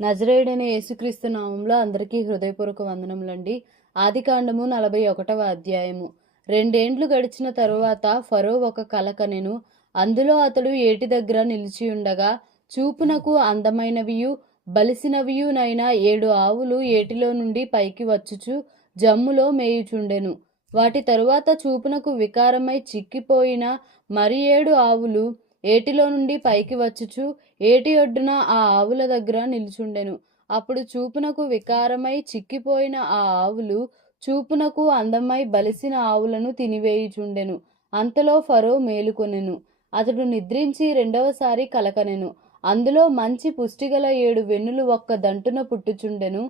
నజరేయుడైన యేసుక్రీస్తు నామంలో అందరికీ హృదయపూర్వక వందనములండి. ఆదికాండము 41వ అధ్యాయము. 2 ఏండ్లు గడిచిన తరువాత ఫరో ఒక కల కనెను. అందులో అతడు ఏటి దగ్గర నిలిచియుండగా చూపునకు అందమైనవియు బలిసినవియునైన 7 ఆవులు ఏటిలో నుండి పైకి వచ్చుచు జమ్ములో మేయుచుండెను. వాటి తరువాత చూపునకు వికారమై చిక్కిపోయిన మరి 7 ఆవులు ఏటిలో నుండి పైకి వచ్చుచు ఏటి ఒడ్డున ఆ ఆవుల దగ్గర నిలుచుండెను. అప్పుడు చూపునకు వికారమై చిక్కిపోయిన ఆ ఆవులు చూపునకు అందమై బలిసిన ఆవులను తినివేయుచుండెను. అంతలో ఫరో మేలుకొనెను. అతడు నిద్రించి రెండవసారి కలకనెను. అందులో మంచి పుష్టిగల 7 వెన్నులు ఒక్క దంటున పుట్టుచుండెను.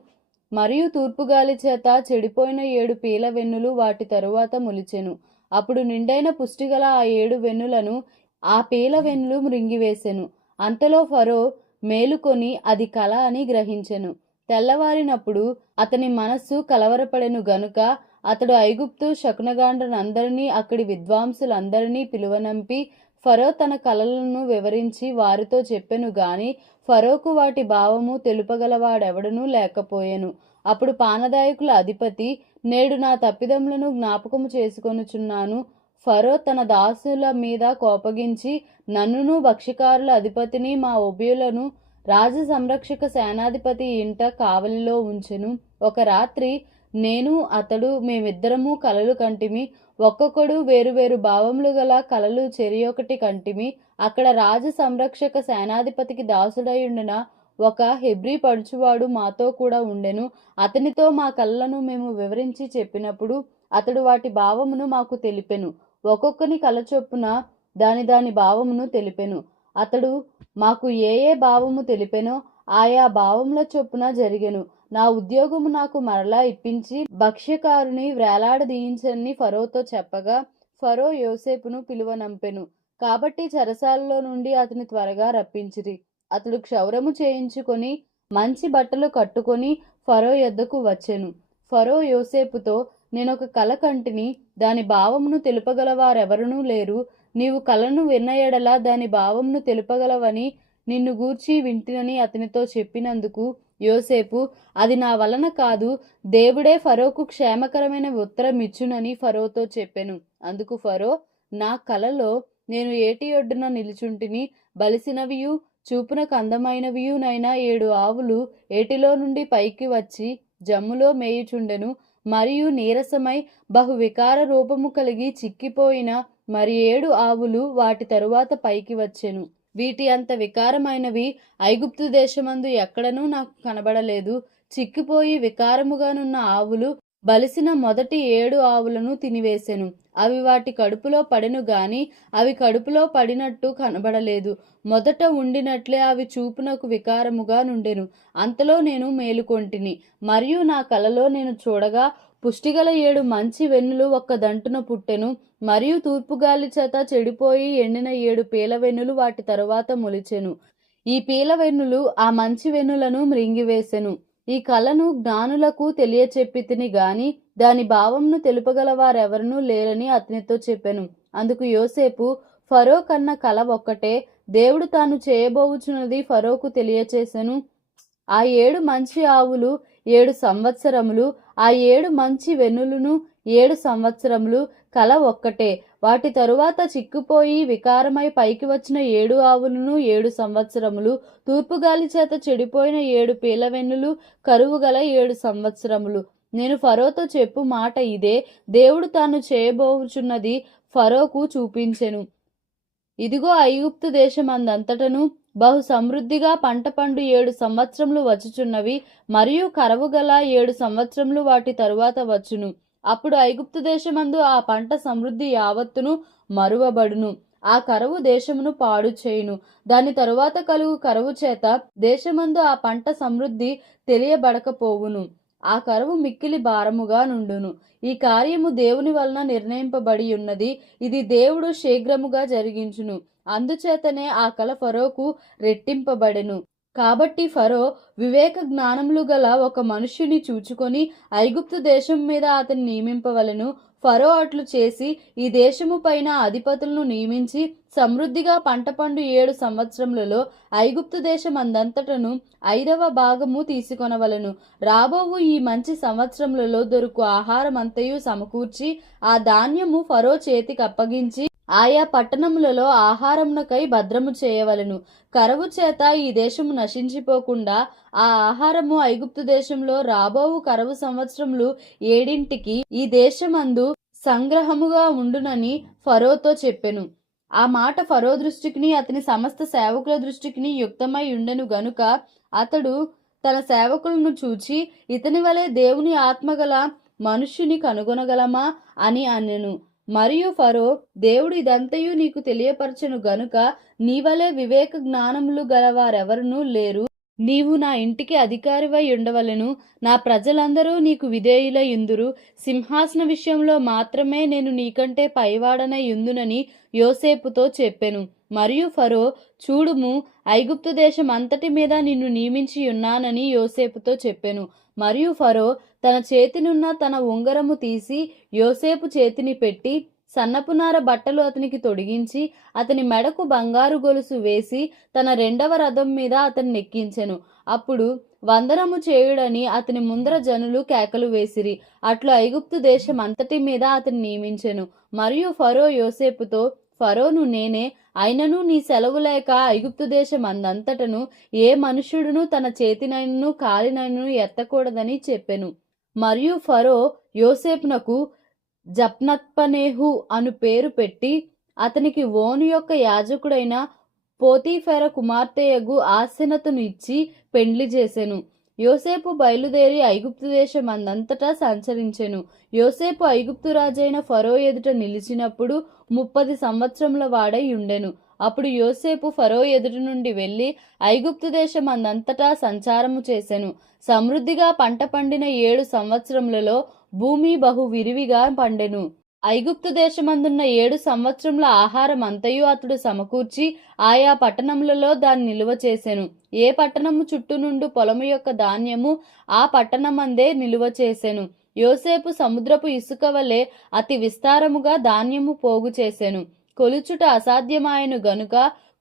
మరియు తూర్పుగాలి చేత చెడిపోయిన 7 పీల వెన్నులు వాటి తరువాత మొలిచెను. అప్పుడు నిండైన పుష్టిగల ఆ 7 వెన్నులను ఆ పీల వెన్నులు మృంగివేసెను. అంతలో ఫరో మేలుకొని అది కల అని గ్రహించెను. తెల్లవారినప్పుడు అతని మనస్సు కలవరపడెను గనుక అతడు ఐగుప్తు శకునగాండ్రనందరినీ అక్కడి విద్వాంసులందరినీ పిలువనంపి ఫరో తన కలలను వివరించి వారితో చెప్పెను గాని ఫరోకు వాటి భావము తెలుపగలవాడెవడనూ లేకపోయెను. అప్పుడు పానదాయకుల అధిపతి, నేడు నా తప్పిదములను జ్ఞాపకము చేసుకొనుచున్నాను. ఫరో తన దాసుల మీద కోపగించి నన్నును భక్ష్యకారుల అధిపతిని మా ఉభయులను రాజ సంరక్షక సేనాధిపతి ఇంట కావలిలో ఉంచెను. ఒక రాత్రి నేను అతడు మేమిద్దరము కలలు కంటిమి. ఒక్కొక్కడు వేరువేరు భావములు గల కలలు చెరియొకటి కంటిమి. అక్కడ రాజ సంరక్షక సేనాధిపతికి దాసుడయుండిన ఒక హెబ్రీ పడుచువాడు మాతో కూడా ఉండెను. అతనితో మా కలలను మేము వివరించి చెప్పినప్పుడు అతడు వాటి భావమును మాకు తెలిపెను. ఒక్కొక్కని కల చొప్పున దాని భావమును తెలిపెను. అతడు మాకు ఏ భావము తెలిపెనో ఆయా భావముల చొప్పున జరిగెను. నా ఉద్యోగము నాకు మరలా ఇప్పించి భక్ష్యకారుని వ్రేలాడదీయించని ఫరోతో చెప్పగా ఫరో యోసేపును పిలువనంపెను. కాబట్టి చెరసాలలో నుండి అతని త్వరగా రప్పించిరి. అతడు క్షౌరము చేయించుకొని మంచి బట్టలు కట్టుకొని ఫరో యొద్దకు వచ్చెను. ఫరో యోసేపుతో, నేనొక కల కంటిని, దాని భావమును తెలుపగలవారెవరునూ లేరు. నీవు కలను విన్న ఎడల దాని భావమును తెలుపగలవని నిన్ను గూర్చి వింటినని అతనితో చెప్పినందుకు యోసేపు, అది నా వలన కాదు, దేవుడే ఫరోకు క్షేమకరమైన ఉత్తరం ఇచ్చునని ఫరోతో చెప్పెను. అందుకు ఫరో, నా కలలో నేను ఏటి ఒడ్డున నిలుచుంటిని. బలిసినవియు చూపునకు అందమైనవియునైన 7 ఆవులు ఏటిలో నుండి పైకి వచ్చి జమ్ములో మేయుచుండెను. మరియు నీరసమై బహు వికార రూపము కలిగి చిక్కిపోయిన మరి 7 ఆవులు వాటి తరువాత పైకి వచ్చెను. వీటి అంత వికారమైనవి ఐగుప్తు దేశమందు ఎక్కడనూ నాకు కనబడలేదు. చిక్కిపోయి వికారముగానున్న ఆవులు బలిసిన మొదటి 7 ఆవులను తినివేసెను. అవి వాటి కడుపులో పడెను గాని అవి కడుపులో పడినట్టు కనబడలేదు. మొదట ఉండినట్లే అవి చూపునకు వికారముగా నుండెను. అంతలో నేను మేలుకొంటిని. మరియు నా కలలో నేను చూడగా పుష్టిగల 7 మంచి వెన్నులు ఒక్క దంటున పుట్టెను. మరియు తూర్పుగాలి చేత చెడిపోయి ఎండిన 7 పీల వెన్నులు వాటి తరువాత మొలిచెను. ఈ పీల వెన్నులు ఆ మంచి వెన్నులను మృంగివేసెను. ఈ కలను జ్ఞానులకు తెలియచెప్పితిని గాని దాని భావంను తెలుపగలవారెవరనూ లేరని అతనితో చెప్పెను. అందుకు యోసేపు, ఫరో కన్న కల ఒక్కటే, దేవుడు తాను చేయబోవుచున్నది ఫరోకు తెలియచేసెను. ఆ 7 మంచి ఆవులు 7 సంవత్సరములు, ఆ 7 మంచి వెన్నులను 7 సంవత్సరములు, కల ఒక్కటే. వాటి తరువాత చిక్కుపోయి వికారమై పైకి వచ్చిన 7 ఆవులను 7 సంవత్సరములు, తూర్పుగాలి చేత చెడిపోయిన 7 పీలవెన్నులు, కరువు గల 7 సంవత్సరములు. నేను ఫరోతో చెప్పు మాట ఇదే, దేవుడు తాను చేయబోచున్నది ఫరోకు చూపించెను. ఇదిగో ఐగుప్తు దేశమందంతటను బహు సమృద్ధిగా పంట పండు 7 సంవత్సరములు వచ్చుచున్నవి. మరియు కరవు గల 7 సంవత్సరములు వాటి తరువాత వచ్చును. అప్పుడు ఐగుప్తు దేశమందు ఆ పంట సమృద్ధి యావత్తును మరువబడును. ఆ కరువు దేశమును పాడు చేయును. దాని తరువాత కలుగు కరువు చేత దేశమందు ఆ పంట సమృద్ధి తెలియబడకపోవును. ఆ కరువు మిక్కిలి భారముగా నుండును. ఈ కార్యము దేవుని వలన నిర్ణయింపబడి ఉన్నది. ఇది దేవుడు శీఘ్రముగా జరిగించును. అందుచేతనే ఆ కల ఫరోకు రెట్టింపబడెను. కాబట్టి ఫరో వివేక జ్ఞానములు గల ఒక మనుష్యుని చూచుకొని ఐగుప్తు దేశం మీద అతన్ని నియమింపవలెను. ఫరో అట్లు చేసి ఈ దేశము పైన అధిపతులను నియమించి సమృద్ధిగా పంట పండు 7 సంవత్సరములలో ఐగుప్తు దేశమందంతటను 5వ భాగము తీసుకొనవలను. రాబోవు ఈ మంచి సంవత్సరములలో దొరుకు ఆహారమంతయు సమకూర్చి ఆ ధాన్యము ఫరో చేతికి అప్పగించి ఆయా పట్టణములలో ఆహారమునకై భద్రము చేయవలెను. కరువు చేత ఈ దేశము నశించిపోకుండా ఆ ఆహారము ఐగుప్తు దేశంలో రాబోవు కరువు సంవత్సరములు 7 ఈ దేశమందు సంగ్రహముగా ఉండునని ఫరోతో చెప్పెను. ఆ మాట ఫరో దృష్టికిని అతని సమస్త సేవకుల దృష్టికిని యుక్తమై ఉండెను గనుక అతడు తన సేవకులను చూచి, ఇతని వలె దేవుని ఆత్మగల మనుష్యుని కనుగొనగలమా అని అనెను. మరియు ఫరో, దేవుడు ఇదంతయు నీకు తెలియపరచెను గనుక నీవలే వివేక జ్ఞానములు గలవారెవరునూ లేరు. నీవు నా ఇంటికి అధికారివై ఉండవలెను. నా ప్రజలందరూ నీకు విధేయులై యుందురు. సింహాసన విషయంలో మాత్రమే నేను నీకంటే పైవాడనై యుందునని యోసేపుతో చెప్పెను. మరియు ఫరో, చూడుము, ఐగుప్తు దేశం అంతటి మీద నిన్ను నియమించి ఉన్నానని యోసేపుతో చెప్పెను. మరియు ఫరో తన చేతినున్న తన ఉంగరము తీసి యోసేపు చేతిని పెట్టి సన్నపునార బట్టలు అతనికి తొడిగించి అతని మెడకు బంగారు గొలుసు వేసి తన 2వ రథం మీద అతన్ని ఎక్కించెను. అప్పుడు వందనము చేయుడని అతని ముందర జనులు కేకలు వేసిరి. అట్లు ఐగుప్తు దేశం అంతటి మీద అతన్ని నియమించెను. మరియు ఫరో యోసేపుతో, ఫరోను నేనే, అయినను నీ సెలవు లేక ఐగుప్తు దేశం అందంతటను ఏ మనుష్యుడును తన చేతినైనను కాలినైనను ఎత్తకూడదని చెప్పెను. మరియు ఫరో యోసేపునకు జప్నత్పనేహు అను పేరు పెట్టి అతనికి ఓను యొక్క యాజకుడైన పోతీఫెర కుమార్తెయగు ఆసెనతును ఇచ్చి పెండ్లి చేసెను. యోసేపు బయలుదేరి ఐగుప్తు దేశం అందంతటా సంచరించెను. యోసేపు ఐగుప్తు రాజైన ఫరో ఎదుట నిలిచినప్పుడు 30 సంవత్సరముల వాడై ఉండెను. అప్పుడు యోసేపు ఫరో ఎదుటి నుండి వెళ్లి ఐగుప్తు దేశం అందంతటా సంచారము చేసెను. సమృద్ధిగా పంట పండిన 7 సంవత్సరములలో భూమి బహు విరివిగా పండెను. ఐగుప్తు దేశమందున్న 7 సంవత్సరముల ఆహారం అంతయు అతడు సమకూర్చి ఆయా పట్టణములలో దాన్ని నిలువ చేసెను. ఏ పట్టణము చుట్టూ నుండి పొలము యొక్క ధాన్యము ఆ పట్టణమందే నిలువ చేసెను. యోసేపు సముద్రపు ఇసుక వలె అతి విస్తారముగా ధాన్యము పోగు చేసెను. కొలుచుట అసాధ్యమాయను గనుక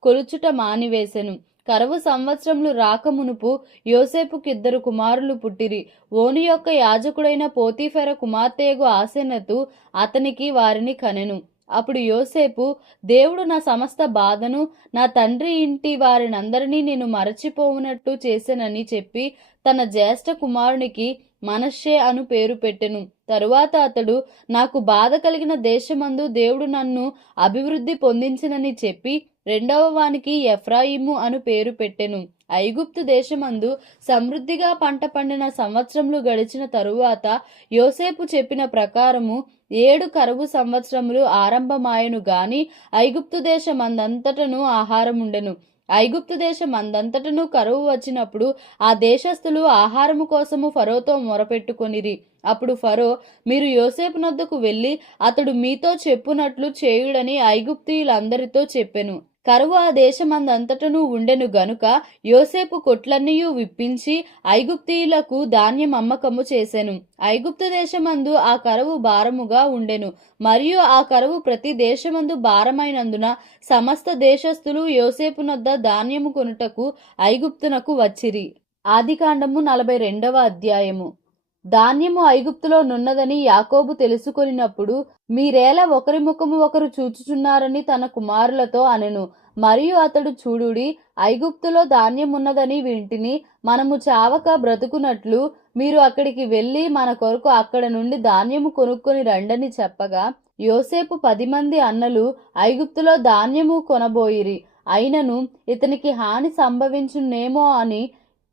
కొలుచుట మానివేసెను. కరువు సంవత్సరములు రాకమునుపు యోసేపుకి 2 కుమారులు పుట్టిరి. ఓని యొక్క యాజకుడైన పోతీఫెర కుమార్తెయగు ఆసెనతు అతనికి వారిని కనెను. అప్పుడు యోసేపు, దేవుడు నా సమస్త బాధను నా తండ్రి ఇంటి వారినందరినీ నేను మరచిపోవునట్టు చేసెనని చెప్పి తన జ్యేష్ఠ కుమారునికి మనష్షే అను పేరు పెట్టెను. తరువాత అతడు, నాకు బాధ కలిగిన దేశమందు దేవుడు నన్ను అభివృద్ధి పొందించినని చెప్పి 2వ వానికి ఎఫ్రాయిము అను పేరు పెట్టెను. ఐగుప్తు దేశమందు సమృద్ధిగా పంట పండిన సంవత్సరములు గడిచిన తరువాత యోసేపు చెప్పిన ప్రకారము 7 కరువు సంవత్సరములు ఆరంభమాయను గాని ఐగుప్తు దేశమందంతటను ఆహారముండెను. ఐగుప్తు దేశం అందంతటను కరువు వచ్చినప్పుడు ఆ దేశస్థులు ఆహారము కోసము ఫరోతో మొరపెట్టుకొనిరి. అప్పుడు ఫరో, మీరు యోసేపు నొద్దకు వెళ్ళి అతడు మీతో చెప్పునట్లు చేయుడని ఐగుప్తీయులందరితో చెప్పెను. కరువు ఆ దేశమందంతటను ఉండెను గనుక యోసేపు కొట్లన్నీయు విప్పించి ఐగుప్తీయులకు ధాన్యం అమ్మకము చేసెను. ఐగుప్తు దేశమందు ఆ కరువు భారముగా ఉండెను. మరియు ఆ కరువు ప్రతి దేశమందు భారమైనందున సమస్త దేశస్థులు యోసేపు నొద్ద ధాన్యము కొనుటకు ఐగుప్తునకు వచ్చిరి. ఆదికాండము 42వ అధ్యాయము. ధాన్యము ఐగుప్తులో నున్నదని యాకోబు తెలుసుకొనినప్పుడు, మీరేలా ఒకరి ముఖము ఒకరు చూచుచున్నారని తన కుమారులతో అనెను. మరియు అతడు, చూడుడి, ఐగుప్తులో ధాన్యమున్నదని వింటిని, మనము చావక బ్రతుకునట్లు మీరు అక్కడికి వెళ్ళి మన కొరకు అక్కడ నుండి ధాన్యము కొనుక్కొని రండని చెప్పగా, యోసేపు 10 మంది అన్నలు ఐగుప్తులో ధాన్యము కొనబోయిరి. అయినను ఇతనికి హాని సంభవించునేమో అని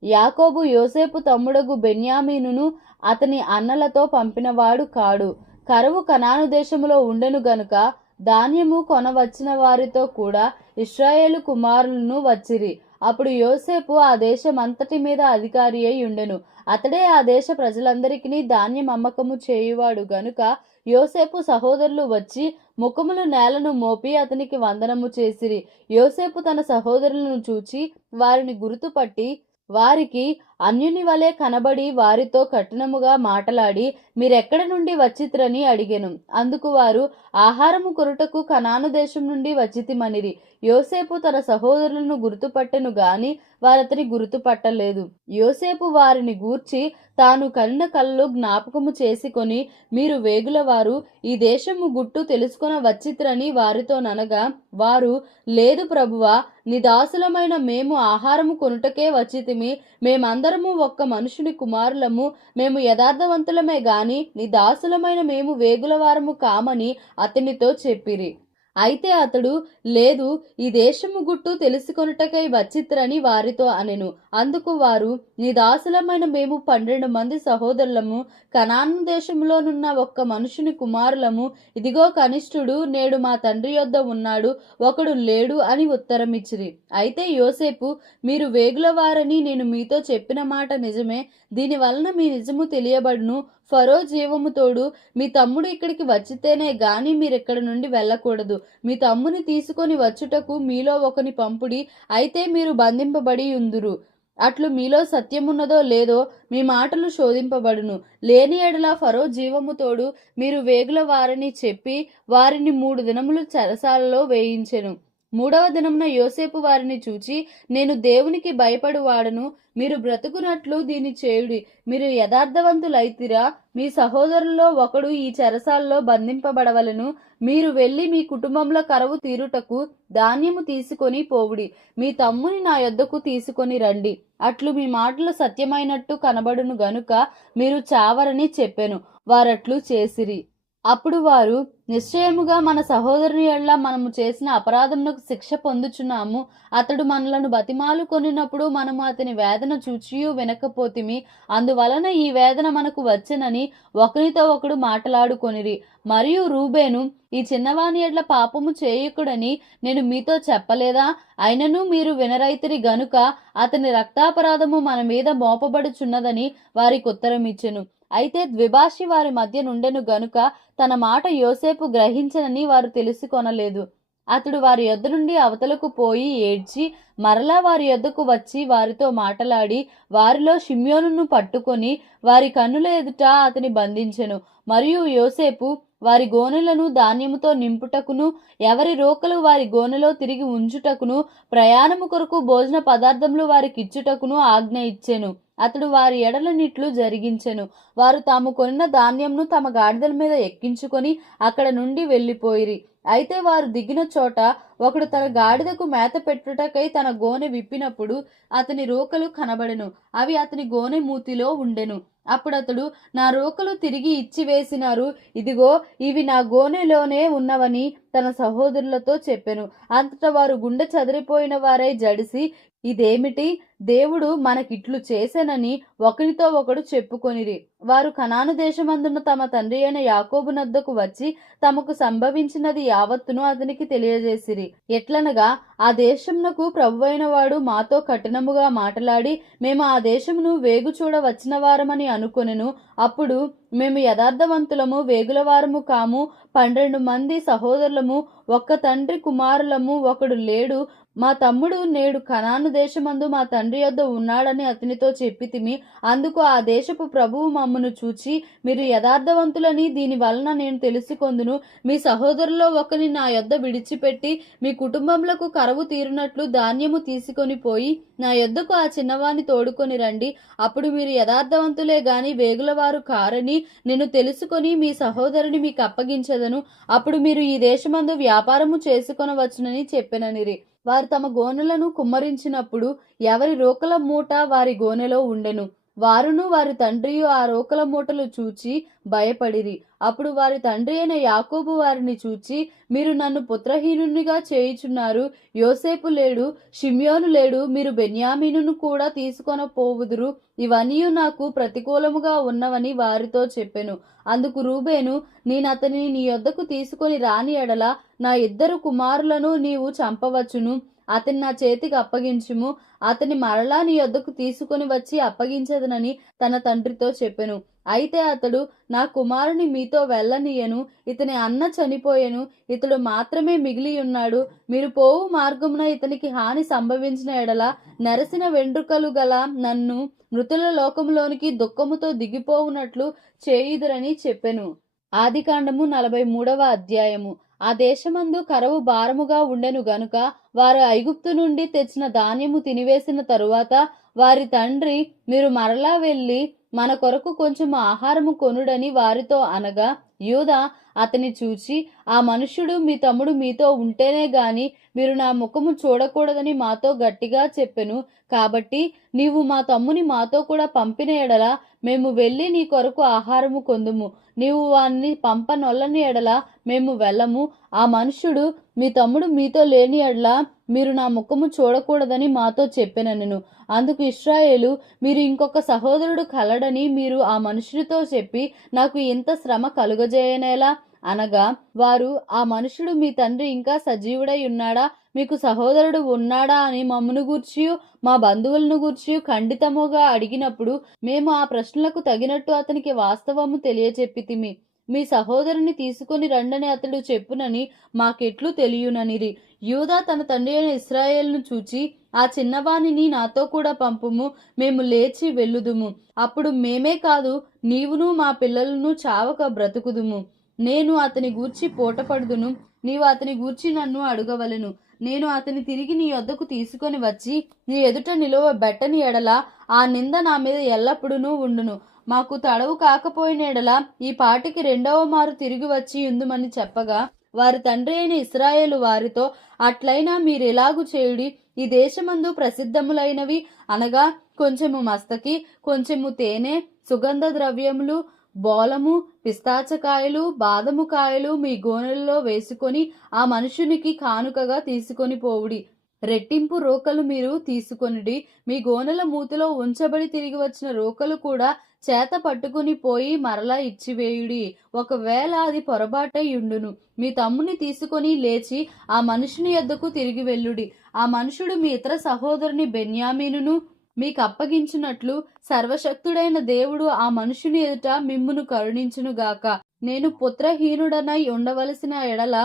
యాకోబు యోసేపు తమ్ముడగు బెన్యామీనును అతని అన్నలతో పంపినవాడు కాడు. కరువు కనాను దేశములో ఉండెను గనుక ధాన్యము కొనవచ్చిన వారితో కూడా ఇశ్రాయేలు కుమారులను వచ్చిరి. అప్పుడు యోసేపు ఆ దేశం అంతటి మీద అధికారి అయి ఉండెను. అతడే ఆ దేశ ప్రజలందరికీ ధాన్యం అమ్మకము చేయువాడు గనుక యోసేపు సహోదరులు వచ్చి ముఖములు నేలను మోపి అతనికి వందనము చేసిరి. యోసేపు తన సహోదరులను చూచి వారిని గుర్తుపట్టి వారికి అన్యుని వలె కనబడి వారితో కఠినముగా మాటలాడి, మీరెక్కడ నుండి వచ్చిత్రని అడిగెను. అందుకు వారు, ఆహారము కొనుటకు కనాను దేశం నుండి వచ్చితిమనిరి. యోసేపు తన సహోదరులను గుర్తుపట్టెను గాని వారతని గుర్తుపట్టలేదు. యోసేపు వారిని గూర్చి తాను కనిన కలలు జ్ఞాపకము చేసుకొని, మీరు వేగులవారు, ఈ దేశము గుట్టు తెలుసుకొన వచ్చిత్రని వారితో ననగా, వారు, లేదు ప్రభువా, నీ దాసులమైన మేము ఆహారము కొనుటకే వచ్చితిమి. మేమందరము ఒక్క మనుషుని కుమారులము. మేము యథార్థవంతులమే గాని నీ దాసులమైన మేము వేగులవారము కామని అతనితో చెప్పిరి. అయితే అతడు, లేదు, ఈ దేశము గుట్టు తెలుసుకొనుటకై వచ్చిత్రని వారితో అనెను. అందుకు వారు, నీ దాసులమైన మేము 12 మంది సహోదరులము, కనాను దేశంలోనున్న ఒక్క మనుషుని కుమారులము. ఇదిగో కనిష్ఠుడు నేడు మా తండ్రి యొద్ద ఉన్నాడు, ఒకడు లేడు అని ఉత్తరమిచ్చిరి. అయితే యోసేపు, మీరు వేగులవారని నేను మీతో చెప్పిన మాట నిజమే. దీని వలన మీ నిజము తెలియబడును. ఫరో జీవము తోడు మీ తమ్ముడు ఇక్కడికి వచ్చితేనే గాని మీరిక్కడ నుండి వెళ్ళకూడదు. మీ తమ్ముని తీసుకొని వచ్చుటకు మీలో ఒకని పంపుడి. అయితే మీరు బంధింపబడి ఉందురు. అట్లు మీలో సత్యమున్నదో లేదో మీ మాటలు శోధింపబడును. లేని ఎడల ఫరో జీవము తోడు మీరు వేగుల వారని చెప్పి వారిని 3 దినములు చెరసాలలో వేయించెను. 3వ దినమున యోసేపు వారిని చూచి, నేను దేవునికి భయపడువాడను, మీరు బ్రతుకున్నట్లు దీని చేయుడి. మీరు యథార్థవంతులైతిరా? మీ సహోదరుల్లో ఒకడు ఈ చెరసాల్లో బంధింపబడవలను. మీరు వెళ్ళి మీ కుటుంబంలో కరవు తీరుటకు ధాన్యము తీసుకొని పోవుడి. మీ తమ్ముని నా యొద్దకు తీసుకొని రండి. అట్లు మీ మాటలు సత్యమైనట్టు కనబడును గనుక మీరు చావరని చెప్పెను. వారట్లు చేసిరి. అప్పుడు వారు, నిశ్చయముగా మన సహోదరుని ఎడల మనము చేసిన అపరాధమునకు శిక్ష పొందుచున్నాము. అతడు మనలను బతిమాలు కొనినప్పుడు మనము అతని వేదన చూచియూ వినకపోతిమి. అందువలన ఈ వేదన మనకు వచ్చెనని ఒకనితో ఒకడు మాటలాడుకొనిరి. మరియు రూబేను, ఈ చిన్నవాని ఎడ్ల పాపము చేయకుడని నేను మీతో చెప్పలేదా? అయినను మీరు వినరైతిరి గనుక అతని రక్తాపరాధము మన మీద మోపబడుచున్నదని వారికి ఉత్తరమిచ్చెను. అయితే ద్విభాషి వారి మధ్య నుండెను గనుక తన మాట యోసేపు గ్రహించనని వారు తెలుసుకొనలేదు. అతడు వారి యొద్ద నుండి అవతలకు పోయి ఏడ్చి మరలా వారి యొద్దకు వచ్చి వారితో మాటలాడి వారిలో షిమ్యోనును పట్టుకొని వారి కన్నుల ఎదుట అతని బంధించెను. మరియు యోసేపు వారి గోనెలను ధాన్యముతో నింపుటకును, ఎవరి రోకలు వారి గోనెలో తిరిగి ఉంచుటకును, ప్రయాణము కొరకు భోజన పదార్థములు వారికి ఇచ్చుటకును ఆజ్ఞ ఇచ్చెను. అతడు వారి ఎడలనిట్లు జరిగించెను. వారు తాము కొనిన ధాన్యంను తమ గాడిదల మీద ఎక్కించుకొని అక్కడ నుండి వెళ్ళిపోయిరి. అయితే వారు దిగిన చోట ఒకడు తన గాడిదకు మేత పెట్టుటకై తన గోనె విప్పినప్పుడు అతని రోకలు కనబడెను. అవి అతని గోనె మూతిలో ఉండెను. అప్పుడతడు, నా రోకలు తిరిగి ఇచ్చివేసినారు, ఇదిగో ఇవి నా గోనెలోనే ఉన్నవని తన సహోదరులతో చెప్పెను. అంతటా వారు గుండె చెదిరిపోయిన వారై జడిసి, ఇదేమిటి, దేవుడు మనకిట్లు చేసెనని ఒకనితో ఒకడు చెప్పుకొనిరి. వారు కనాను దేశమందున్న తమ తండ్రి అయిన యాకోబు నద్దకు వచ్చి తమకు సంభవించినది యావత్తును అతనికి తెలియజేసిరి. ఎట్లనగా, ఆ దేశమునకు ప్రభువైన వాడు మాతో కఠినముగా మాటలాడి మేము ఆ దేశమును వేగు చూడ వచ్చిన వారమని అనుకొనెను. అప్పుడు మేము యథార్థవంతులము, వేగులవారము కాము, 12 మంది సహోదరులము, ఒక్క తండ్రి కుమారులము, ఒకడు లేడు. మా తమ్ముడు నేడు కనాను దేశమందు మా తండ్రి యొద్ద ఉన్నాడని అతనితో చెప్పితిమి. అందుకు ఆ దేశపు ప్రభువు మమ్మను చూచి, మీరు యథార్థవంతులని దీని వలన నేను తెలుసుకొందును. మీ సహోదరులో ఒకని నా యొద్ద విడిచిపెట్టి మీ కుటుంబములకు కరవు తీరునట్లు ధాన్యము తీసుకొని పోయి నా యొద్దకు ఆ చిన్నవాని తోడుకొని రండి. అప్పుడు మీరు యథార్థవంతులే గాని వేగులవారు కారని నేను తెలుసుకొని మీ సహోదరుని మీకు అప్పగించదను. అప్పుడు మీరు ఈ దేశమందు వ్యాపారము చేసుకొనవచ్చునని చెప్పెననిరి. వారు తమ గోనెలను కుమ్మరించినప్పుడు ఎవరి రోకల మూట వారి గోనెలో ఉండెను. వారును వారి తండ్రియు ఆ రోకల మూటలు చూచి భయపడిరి. అప్పుడు వారి తండ్రి అయిన యాకోబు వారిని చూచి, మీరు నన్ను పుత్రహీనునిగా చేయుచున్నారు. యోసేపు లేడు, షిమ్యోను లేడు, మీరు బెన్యామీనును కూడా తీసుకొన పోవుదురు. ఇవన్నీ నాకు ప్రతికూలముగా ఉన్నవని వారితో చెప్పెను. అందుకు రూబేను, నేనతనిని నీ యొద్దకు తీసుకొని రాని ఎడల నా 2 కుమారులను నీవు చంపవచ్చును. అతని నా చేతికి అప్పగించుము, అతని మరలా నీ యొద్దకు తీసుకొని వచ్చి అప్పగించదనని తన తండ్రితో చెప్పెను. అయితే అతడు, నా కుమారుని మీతో వెళ్ళనీయను, ఇతని అన్న చనిపోయెను, ఇతడు మాత్రమే మిగిలి ఉన్నాడు. మీరు పోవు మార్గమున ఇతనికి హాని సంభవించిన ఎడల నెరసిన వెండ్రుకలు గల నన్ను మృతుల లోకములోనికి దుఃఖముతో దిగిపోవునట్లు చేయుదురని చెప్పెను. ఆదికాండము 43వ అధ్యాయము. ఆ దేశమందు కరవు భారముగా ఉండెను గనుక వారు ఐగుప్తు నుండి తెచ్చిన ధాన్యము తినివేసిన తరువాత వారి తండ్రి, మీరు మరలా వెళ్ళి మన కొరకు కొంచెం ఆహారము కొనుడని వారితో అనగా, యూదా అతని చూచి, ఆ మనుష్యుడు మీ తమ్ముడు మీతో ఉంటేనే గాని మీరు నా ముఖము చూడకూడదని మాతో గట్టిగా చెప్పెను. కాబట్టి నీవు మా తమ్ముని మాతో కూడా పంపిన ఎడల మేము వెళ్ళి నీ కొరకు ఆహారము కొందుము. నీవు వాణ్ణి పంపనొల్లని ఎడల మేము వెళ్ళము. ఆ మనుష్యుడు మీ తమ్ముడు మీతో లేని ఎడల మీరు నా ముఖము చూడకూడదని మాతో చెప్పెనెను. అందుకు ఇశ్రాయేలు, మీరు ఇంకొక సహోదరుడు కలడని మీరు ఆ మనుష్యుడితో చెప్పి నాకు ఇంత శ్రమ కలుగజేయనేలా అనగా, వారు, ఆ మనుష్యుడు మీ తండ్రి ఇంకా సజీవుడై ఉన్నాడా, మీకు సహోదరుడు ఉన్నాడా అని మమ్మను గూర్చియు మా బంధువులను గూర్చియు ఖండితముగా అడిగినప్పుడు మేము ఆ ప్రశ్నలకు తగినట్టు అతనికి వాస్తవము తెలియచెప్పితిమి. మీ సహోదరుని తీసుకొని రండని అతడు చెప్పునని మాకెట్లు తెలియననిరి. యూదా తన తండ్రి అయిన ఇశ్రాయేలును చూచి, ఆ చిన్నవానిని నాతో కూడా పంపుము, మేము లేచి వెళ్ళుదుము. అప్పుడు మేమే కాదు, నీవును మా పిల్లలను చావక బ్రతుకుదుము. నేను అతని గూర్చి పూటపడుదును, నీవు అతని గూర్చి నన్ను అడగవలెను. నేను అతని తిరిగి నీ యొద్దకు తీసుకొని వచ్చి నీ ఎదుట నిలువ బెట్టని ఎడల ఆ నింద నా మీద ఎల్లప్పుడూ ఉండును. మాకు తడవు కాకపోయిన ఎడల ఈ పాటికి 2వ మారు తిరిగి వచ్చి ఉందుమని చెప్పగా, వారి తండ్రి అయిన ఇశ్రాయేలు వారితో, అట్లయినా మీరెలాగు చేయుడి. ఈ దేశమందు ప్రసిద్ధములైనవి అనగా కొంచెము మస్తకి, కొంచెము తేనె, సుగంధ ద్రవ్యములు, బోలము, పిస్తాచకాయలు, బాదము కాయలు మీ గోనెలలో వేసుకొని ఆ మనుషునికి కానుకగా తీసుకొని పోవుడి. రెట్టింపు రోకలు మీరు తీసుకొనిడి. మీ గోనెల మూతిలో ఉంచబడి తిరిగి వచ్చిన రోకలు కూడా చేత పట్టుకుని పోయి మరలా ఇచ్చివేయుడి. ఒకవేళ అది పొరబాటై ఉండును, మీ తమ్ముని తీసుకొని లేచి ఆ మనుషుని యొద్దకు తిరిగి వెళ్ళుడి. ఆ మనుషుడు మీ ఇతర సహోదరుని బెన్యామీనును మీకు అప్పగించినట్లు సర్వశక్తుడైన దేవుడు ఆ మనుషుని ఎదుట మిమ్మును కరుణించునుగాక. నేను పుత్రహీనుడనై ఉండవలసిన ఎడల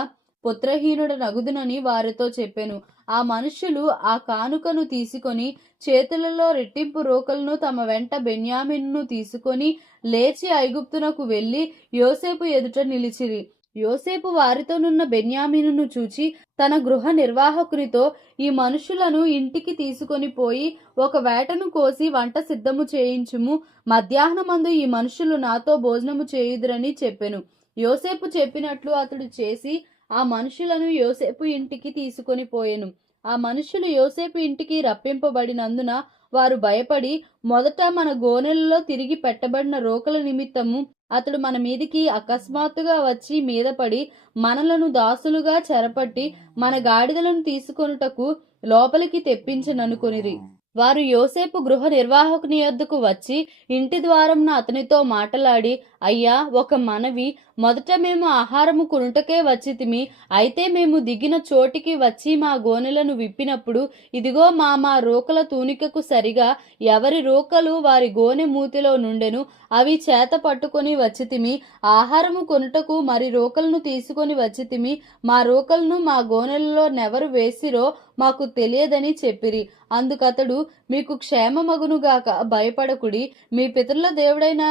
పుత్రహీనుడనగుదునని వారితో చెప్పెను. ఆ మనుష్యులు ఆ కానుకను తీసుకొని చేతులలో రెట్టింపు రోకలను తమ వెంట బెన్యామీనును తీసుకొని లేచి ఐగుప్తునకు వెళ్ళి యోసేపు ఎదుట నిలిచిరి. యోసేపు వారితోనున్న బెన్యామీనును చూచి తన గృహ నిర్వాహకునితో, ఈ మనుషులను ఇంటికి తీసుకొని పోయి ఒక వేటను కోసి వంట సిద్ధము చేయించుము. మధ్యాహ్నమందు ఈ మనుషులు నాతో భోజనము చేయుదురని చెప్పెను. యోసేపు చెప్పినట్లు అతడు చేసి ఆ మనుషులను యోసేపు ఇంటికి తీసుకొని పోయెను. ఆ మనుషులు యోసేపు ఇంటికి రప్పింపబడినందున వారు భయపడి, మొదట మన గోనెలలో తిరిగి పెట్టబడిన రోకల నిమిత్తము అతడు మన మీదికి అకస్మాత్తుగా వచ్చి మీదపడి మనలను దాసులుగా చెరపట్టి మన గాడిదలను తీసుకొనుటకు లోపలికి తెప్పించననుకొనిరి. వారు యోసేపు గృహ నిర్వాహకుని యొద్దకు వచ్చి ఇంటి ద్వారమున అతనితో మాటలాడి, అయ్యా, ఒక మనవి, మొదట మేము ఆహారము కొనుటకే వచ్చితిమి. అయితే మేము దిగిన చోటికి వచ్చి మా గోనెలను విప్పినప్పుడు ఇదిగో మా రోకల తూనికకు సరిగా ఎవరి రోకలు వారి గోనె మూతిలో నుండెను. అవి చేత పట్టుకొని వచ్చితిమి. ఆహారము కొనుటకు మరి రోకలను తీసుకొని వచ్చితిమి. మా రోకలను మా గోనెలలో నెవరు వేసిరో మాకు తెలియదని చెప్పిరి. అందుకతడు, మీకు క్షేమమగునుగాక, భయపడకుడి. మీ పితరుల దేవుడైన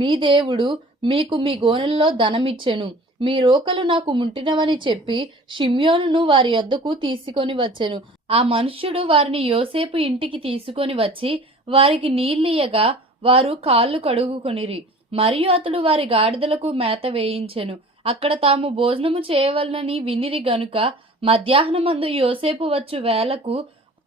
మీ దేవుడు మీకు మీ గోనెల్లో ధనమిచ్చెను. మీ రోకలు నాకు ముట్టినవని చెప్పి షిమ్యోనును వారి యొద్దకు తీసుకొని వచ్చెను. ఆ మనుష్యుడు వారిని యోసేపు ఇంటికి తీసుకొని వచ్చి వారికి నీళ్ళియ్యగా వారు కాళ్ళు కడుగుకొనిరి. మరియు అతడు వారి గాడిదలకు మేత వేయించెను. అక్కడ తాము భోజనము చేయవలనని వినిరి గనుక మధ్యాహ్నమందు యోసేపు వచ్చు వేళకు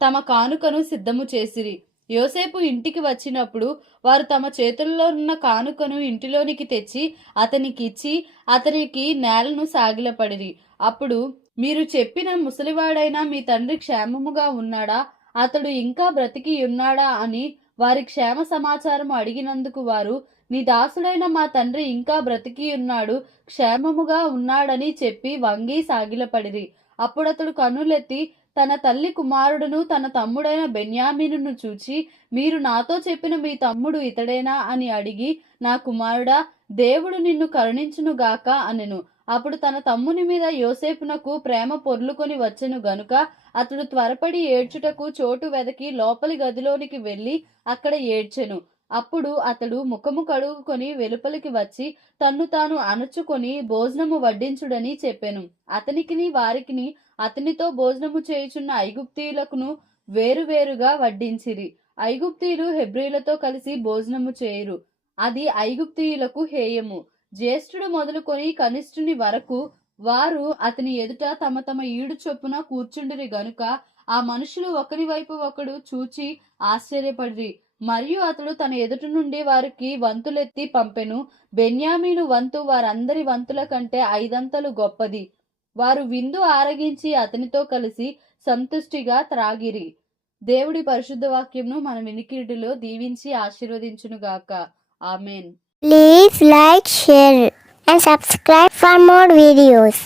తమ కానుకను సిద్ధము చేసిరి. యోసేపు ఇంటికి వచ్చినప్పుడు వారు తమ చేతుల్లో ఉన్న కానుకను ఇంటిలోనికి తెచ్చి అతనికిచ్చి అతనికి నేలను సాగిలపడిరి. అప్పుడు, మీరు చెప్పిన ముసలివాడైన మీ తండ్రి క్షేమముగా ఉన్నాడా, అతడు ఇంకా బ్రతికి ఉన్నాడా అని వారి క్షేమ సమాచారము అడిగినందుకు వారు, నీ దాసుడైన మా తండ్రి ఇంకా బ్రతికి ఉన్నాడు, క్షేమముగా ఉన్నాడని చెప్పి వంగి సాగిలపడిరి. అప్పుడతడు కన్నులెత్తి తన తల్లి కుమారుడును తన తమ్ముడైన బెన్యామీనును చూచి, మీరు నాతో చెప్పిన మీ తమ్ముడు ఇతడేనా అని అడిగి, నా కుమారుడా, దేవుడు నిన్ను కరుణించునుగాక అనెను. అప్పుడు తన తమ్ముని మీద యోసేపునకు ప్రేమ పొర్లుకొని వచ్చెను గనుక అతడు త్వరపడి ఏడ్చుటకు చోటు వెదకి లోపలి గదిలోనికి వెళ్ళి అక్కడ ఏడ్చెను. అప్పుడు అతడు ముఖము కడుగుకొని వెలుపలికి వచ్చి తన్ను తాను అణుచుకొని భోజనము వడ్డించుడని చెప్పెను. అతనికిని వారికిని అతనితో భోజనము చేయుచున్న ఐగుప్తీయులకును వేరువేరుగా వడ్డించిరి. ఐగుప్తీయులు హెబ్రీలతో కలిసి భోజనము చేయురు, అది ఐగుప్తీయులకు హేయము. జ్యేష్ఠుడు మొదలుకొని కనిష్ఠుని వరకు వారు అతని ఎదుట తమ తమ ఈడు చొప్పున కూర్చుండిరి గనుక ఆ మనుషులు ఒకరి వైపు ఒకడు చూచి ఆశ్చర్యపడిరి. మరియు అతడు తన ఎదుట నుండి వారికి వంతులెత్తి పంపెను. బెన్యామీను వంతు వారందరి వంతుల కంటే 5 అంతలు గొప్పది. వారు విందు ఆరగించి అతనితో కలిసి సంతుష్టిగా త్రాగిరి. దేవుడి పరిశుద్ధ వాక్యంను మన వినికిడిలో దీవించి ఆశీర్వదించునుగాక. Amen. Please like, share and subscribe for more videos.